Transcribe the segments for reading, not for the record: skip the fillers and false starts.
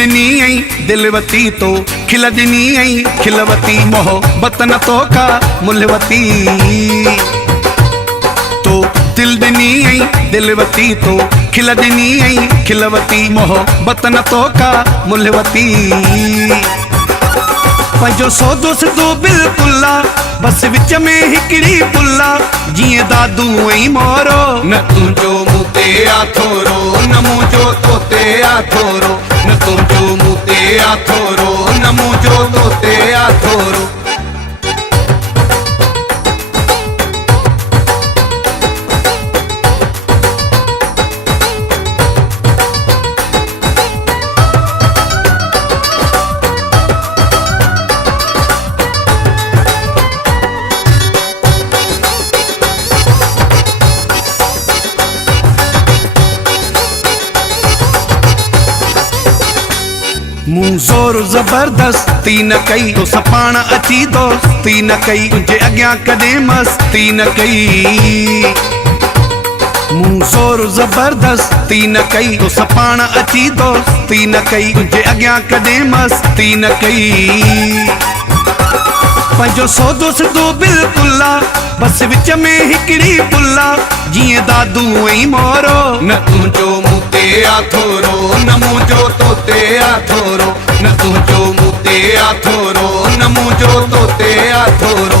दिलदनी आई दिलवती तो खिलदनी आई खिलवती मोहब्बत न तो का मुलवती तो दिलदनी आई दिलवती तो खिलदनी आई खिलवती मोहब्बत न तो का मुलवती पंहिंजो सौदो सिधो बिल्कुला बस विच में हिकिड़ी पुला जीअं दादू ऐं मोरो न तुंहिंजो मूं ते आथोरो न मुंहिंजो तो ते आथोरो न तुंहिंजो मूं ते आथोरो न मुंहिंजो तो ते आथोरो मूं ज़ोर ज़बरदस्ती न कई तो सपाण अची दोस्ती न कई तुंहिंजे अॻियां कॾहिं मस्ती न कई मूं ज़ोर ज़बरदस्ती न कई तो सपाण अची दोस्ती न कई तुंहिंजे अॻियां कॾहिं मस्ती न कई पंहिंजो सौदो सिधो बिल्कुला बस विच में हिकिड़ी पुला जीअं दादू ऐं मोरो न तुंहिंजो मूं ते आथोरो न मुंहिंजो तो ते आथोरो न तुंहिंजो मूं ते आथोरो न मुंहिंजो तो ते आथोरो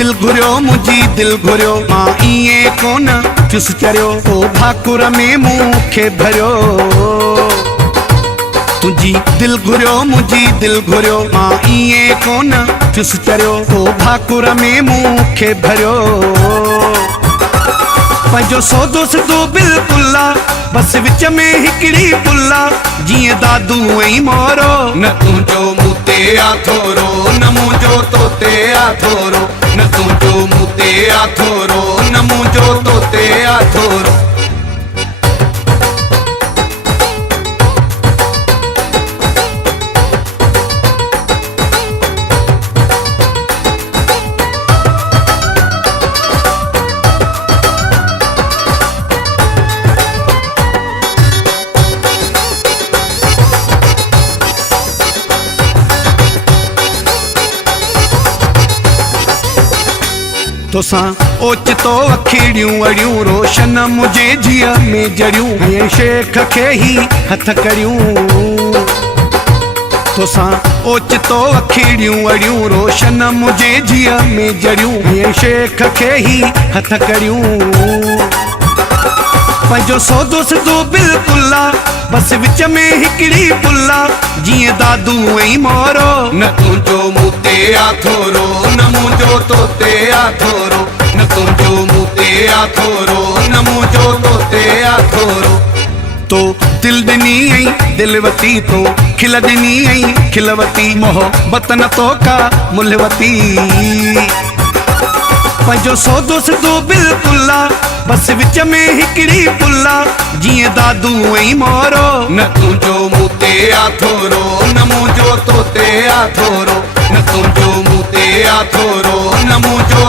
दिल घुरियो मुंहिंजी दिल घुरियो मां ईअं कोन चुस चरियो ओ भाकुर में मूंखे भरियो तुंहिंजी दिल घुरियो मुंहिंजी दिल घुरियो मां ईअं कोन चुस चरियो ओ भाकुर में मूंखे भरियो पंहिंजो सौदो सिधो बिल्कुला बस विच में हिकिड़ी पुला जीअं दादू ऐं मोरो न तुंहिंजो मूं ते आथोरो न मुंहिंजो तो ते आथोरो न तुंहिंजो मूं ते आथोरो न मुंहिंजो तो ते आथोरो तोसां ओचितो अखिड़ियूं अड़ियूं रोशन मुंहिंजे जीअ में जड़ियूं ऐं शेख खे ई हथ करियूं तोसां ओचितो अखिड़ियूं अड़ियूं रोशन मुंहिंजे जीअ में जड़ियूं ऐं शेख खे ई हथ करियूं पंहिंजो सौदो सिधो बिल्कुला बस विच में हिकिड़ी पुला जीअं दादू ऐं मोरो न तुंहिंजो मूं ते आथोरो न मुंहिंजो तो ते आथोरो न तुंहिंजो मूं ते आथोरो न मुंहिंजो तो ते आथोरो तो दिलदनी आई दिलवती तो खिलदनी आई खिलवती मोहब्बत न तो का मुलवती पंहिंजो सौदो सिधो बिल्कुला बस विच में हिकिड़ी पुला जीअं दादू ऐं मोरो न तुंहिंजो मूं ते आथोरो न मुंहिंजो तो ते आथोरो न तुंहिंजो मूं ते आथोरो न मुंहिंजो